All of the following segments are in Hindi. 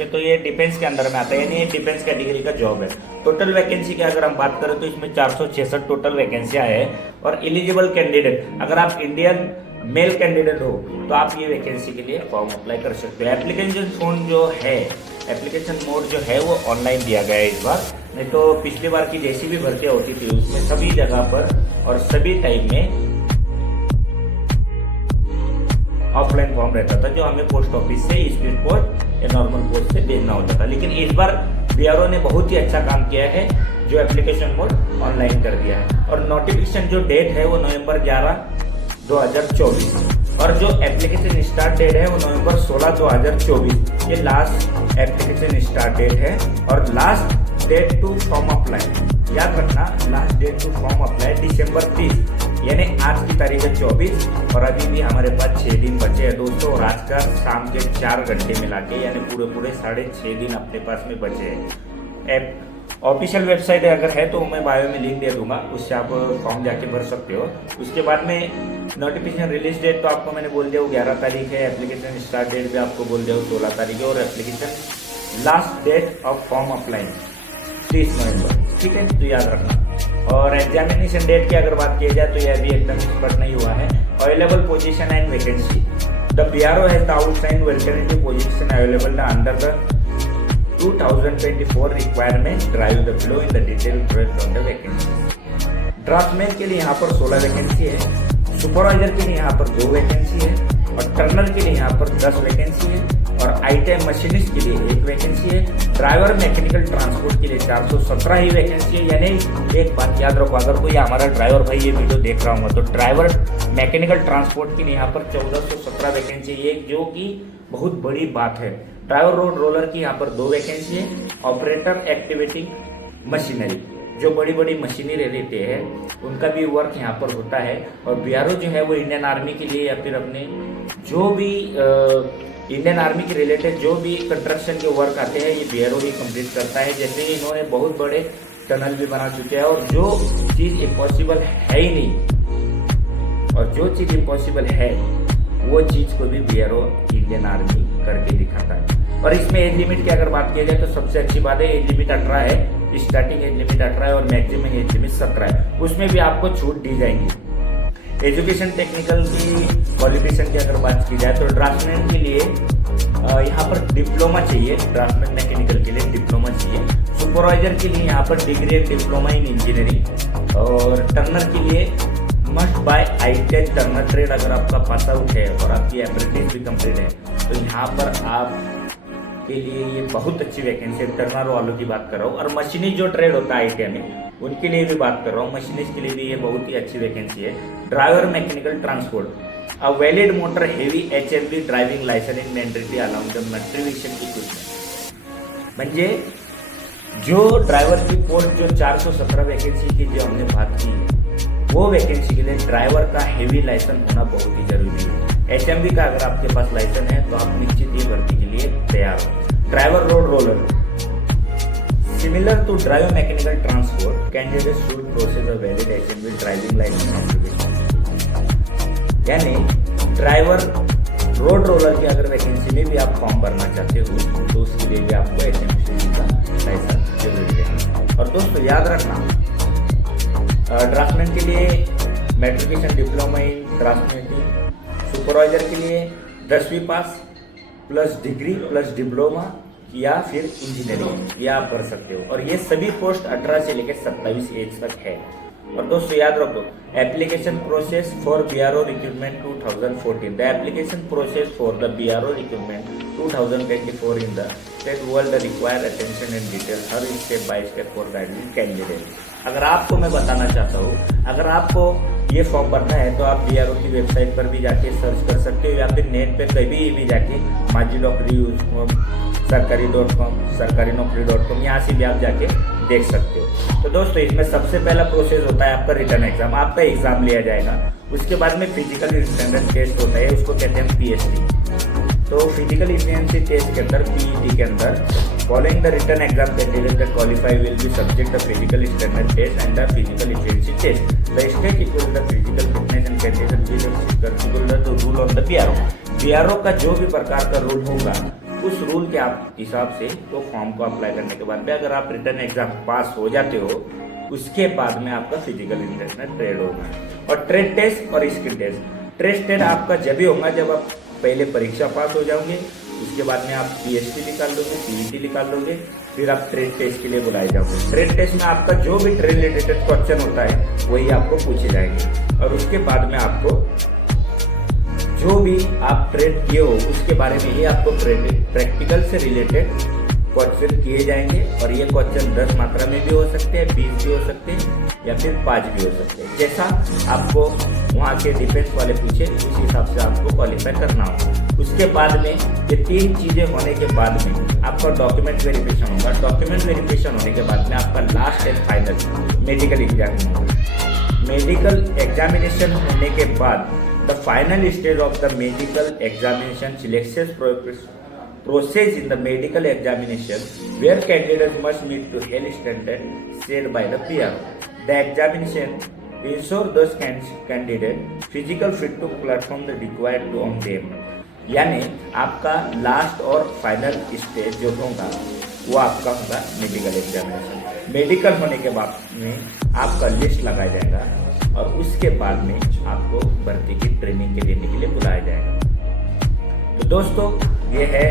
वैसे तो ये डिफेंस के अंदर में आता है, यानी ये डिफेंस कैटेगरी का जॉब है। टोटल वैकेंसी की अगर हम बात करें तो इसमें 466 टोटल वैकेंसियां है। और एलिजिबल कैंडिडेट, अगर आप इंडियन मेल कैंडिडेट हो तो आप ये वैकेंसी के लिए फॉर्म अप्लाई कर सकते हो। एप्लीकेशन मोड जो है वो ऑनलाइन दिया गया है इस बार, नहीं तो पिछली बार की जैसी भी भर्तियां होती थी उसमें सभी जगह पर और सभी टाइम में ऑफलाइन फॉर्म रहता था, जो हमें पोस्ट ऑफिस से स्पीड पोस्ट या नॉर्मल पोस्ट से भेजना होता था। लेकिन इस बार बीआरओ ने बहुत ही अच्छा काम किया है, जो एप्लीकेशन मोड ऑनलाइन कर दिया है। और नोटिफिकेशन जो डेट है वो नवंबर 11, 2024 और जो एप्लीकेशन स्टार्ट डेट है वो नवंबर 16, 2024 ये लास्ट एप्लीकेशन स्टार्ट डेट है। और last date to form apply, याद रखना, last date to form apply December 30, यानी आज की तारीख है 24 और अभी भी हमारे पास 6 दिन बचे हैं दोस्तों। और आज का शाम के 4 घंटे मिला के यानी पूरे 6.5 दिन अपने पास में बचे हैं। ऑफिशियल वेबसाइट अगर है तो मैं बायो में लिंक दे दूंगा, उससे आप फॉर्म जाके भर सकते हो। उसके बाद में नोटिफिकेशन रिलीज डेट तो आपको मैंने बोल दिया वो 11 तारीख है, एप्लीकेशन स्टार्ट डेट भी आपको बोल दिया वो 16 तारीख है और application last date of form apply 30 November, ठीक है, तो याद रखना। और एग्जामिनेशन डेट की अगर बात की जाए तो यह अभी एकदम स्पष्ट नहीं हुआ है। Available position and vacancy, the BRO has the outside alternative position available under the 2024 requirement, drive the flow in the detail project on the vacancy. Draftsman के लिए यहाँ पर 16 वैकेंसी है, सुपरवाइजर के लिए यहाँ पर 2 वैकेंसी है और टर्नर के लिए यहाँ पर 10 वैकेंसी है और आईटीआई मशीनिस्ट के लिए 1 वैकेंसी है। ड्राइवर मैकेनिकल ट्रांसपोर्ट के लिए 417 ही वैकेंसी है। यानी एक बात याद रखो, अगर कोई हमारा ड्राइवर भाई ये वीडियो देख रहा होगा तो ड्राइवर मैकेनिकल ट्रांसपोर्ट के लिए यहाँ पर 1417 वैकेंसी है, जो कि बहुत बड़ी बात है। ड्राइवर रोड रोलर की यहाँ पर 2 वैकेंसी है। ऑपरेटर एक्टिवेटिंग मशीनरी, जो बड़ी बड़ी मशीनरी रहते हैं उनका भी वर्क यहाँ पर होता है। और बीआरओ जो है वो इंडियन आर्मी के लिए या फिर अपने जो भी इंडियन आर्मी के रिलेटेड जो भी कंस्ट्रक्शन के वर्क आते हैं ये बीआरओ ही कंप्लीट करता है। जैसे इन्होंने बहुत बड़े टनल भी बना चुके हैं और जो चीज इम्पॉसिबल है ही नहीं और जो चीज इम्पॉसिबल है वो चीज को भी बीआरओ इंडियन आर्मी करके दिखाता है। और इसमें एज लिमिट की अगर बात की जाए तो सबसे अच्छी बात है, एज लिमिट 18 है, स्टार्टिंग एज लिमिट 18 है और मैक्सिमम एज लिमिट 17 है, उसमें भी आपको छूट दी जाएंगी। एजुकेशन टेक्निकल की क्वालिफिकेशन की अगर बात की जाए तो ड्राफ्टमैन के लिए यहाँ पर डिप्लोमा चाहिए, ड्राफ्टमैन मैकेनिकल के लिए डिप्लोमा चाहिए। सुपरवाइजर के लिए यहाँ पर degree and diploma in engineering और टर्नर के लिए must buy ITI Turner trade अगर आपका पास आउट है और आपकी अप्रेंटिस भी कंप्लीट है तो यहाँ पर आप के लिए ये बहुत अच्छी वैकेंसी है। टर्नर वालों की बात कर रहा हूँ और मशीनिस्ट जो ट्रेड होता है आईटीआई में उनके लिए भी बात कर रहा हूँ, मशीनिस्ट के लिए भी ये बहुत ही अच्छी वैकेंसी है। Driver mechanical transport, a valid motor heavy HMV driving licence in mandatory allowed the matriculation equipment. म्हणजे जो ड्राइवर की पोस्ट जो 417 वैकेंसी की जो हमने बात की है वो वैकेंसी के लिए ड्राइवर का हेवी लाइसेंस होना बहुत ही जरूरी है। HMV का अगर आपके पास लाइसेंस है तो आप निश्चित ही भर्ती के लिए तैयार हो। Driver road roller, similar to driver mechanical transport, candidate should process a valid HMV driving licence application. यानी ड्राइवर रोड रोलर की अगर वैकेंसी में भी आप फॉर्म भरना चाहते हो तो उसके लिए भी आपको HMV का लाइसेंस जरूरी है। और दोस्तों याद रखना, ड्राफ्टमैन के लिए matriculation diploma in draftsman, supervisor के लिए 10वीं pass plus degree plus diploma या फिर इंजीनियरिंग ये आप कर सकते हो। और ये सभी पोस्ट 18 से लेकर 27 एज तक है। और दोस्तों याद रखो, application process for BRO recruitment 2014, the application process for the BRO recruitment 2024 in the state world require attention and detail her step by step for guiding candidate. अगर आपको मैं बताना चाहता हूँ, अगर आपको ये फॉर्म भरना है तो आप बीआरओ की वेबसाइट पर भी जाके सर्च कर सकते हो या फिर नेट पे कभी भी जाके माझी नौकरी सरकारी.com सरकारी-नौकरी.com यहाँ से भी आप जाके देख सकते हो। तो दोस्तों इसमें सबसे पहला प्रोसेस होता है आपका रिटर्न एग्जाम, आपका एग्जाम लिया जाएगा। उसके बाद में फिजिकल स्टैंडर्ड टेस्ट होता है, उसको कहते हैं PST। तो फिजिकल इफिशिएंसी टेस्ट के अंदर PET के अंदर following the return exam candidate that qualify will be subject the physical standard test and the physical efficiency test. The state equal the physical fitness and candidate will the rule on the BRO. BRO का जो भी प्रकार का रूल होगा उस रूल के आप हिसाब से वो फॉर्म को अप्लाई करने के बाद में अगर आप रिटर्न एग्जाम पास हो जाते हो, उसके बाद में आपका फिजिकल इंटरनेशनल ट्रेड होगा। और ट्रेड टेस्ट और स्किल टेस्ट, ट्रेड आपका जब भी होगा जब आप पहले परीक्षा पास हो जाओगे, उसके बाद में आप पीएचडी निकाल लोगे, सीईटी निकाल लोगे, फिर आप ट्रेड टेस्ट के लिए बुलाए जाओगे। ट्रेड टेस्ट में आपका जो भी ट्रेड रिलेटेड क्वेश्चन होता है वही आपको पूछे जाएंगे, और उसके बाद में आपको जो भी आप ट्रेड किए हो उसके बारे में ही आपको प्रैक्टिकल से रिलेटेड क्वेश्चन किए जाएंगे। और ये क्वेश्चन 10 मात्रा में भी हो सकते हैं, 20 भी हो सकते हैं, या फिर 5 भी हो सकते हैं। जैसा आपको वहाँ के डिफेंस वाले पूछे उस हिसाब से आपको क्वालिफाई करना होगा। उसके बाद में ये 3 चीजें होने के बाद में आपका डॉक्यूमेंट वेरिफिकेशन होगा। डॉक्यूमेंट वेरिफिकेशन होने के बाद में आपका last and final medical examination होगा। मेडिकल एग्जामिनेशन होने के बाद the final stage of the medical examination selection process in the medical examination where candidates must meet to health standard set by the PR. The examination ensure those candidates physical fit to platform the required to on them. यानी आपका लास्ट और फाइनल स्टेज जो होगा वो आपका होगा मेडिकल एग्जामिनेशन। मेडिकल होने के बाद में आपका लिस्ट लगाया जाएगा और उसके बाद में आपको भर्ती की ट्रेनिंग के लिए बुलाया जाएगा। तो दोस्तों ये है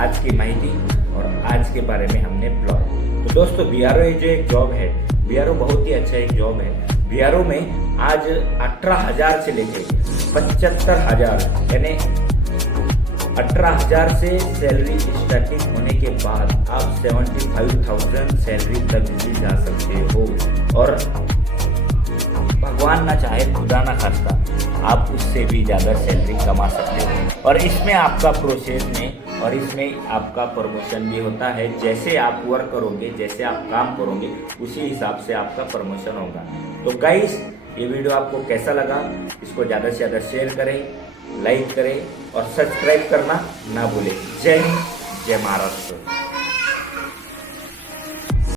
आज की माहिती और आज के बारे में हमने ब्लॉग। तो दोस्तों बीआरओ जो एक जॉब है, बीआरओ बहुत ही अच्छा एक जॉब है। बीआरओ में आज 18,000 से लेके 75,000 यानी 18,000 से सैलरी स्टार्टिंग होने के बाद आप 75,000 सैलरी तक भी जा सकते हो। और भगवान ना चाहे, खुदा ना खास्ता, आप उससे भी ज़्यादा सैलरी कमा सकते हो। और इसमें आपका प्रोसेस में और इसमें आपका प्रमोशन भी होता है। जैसे आप वर्क करोगे, जैसे आप काम करोगे, उसी हिसाब से आपका प्रमोशन होगा। तो गाइस ये वीडियो आपको कैसा लगा, इसको ज़्यादा से ज़्यादा शेयर करें, लाइक करें और सब्सक्राइब करना ना भूलें। जय हिंद, जय महाराष्ट्र।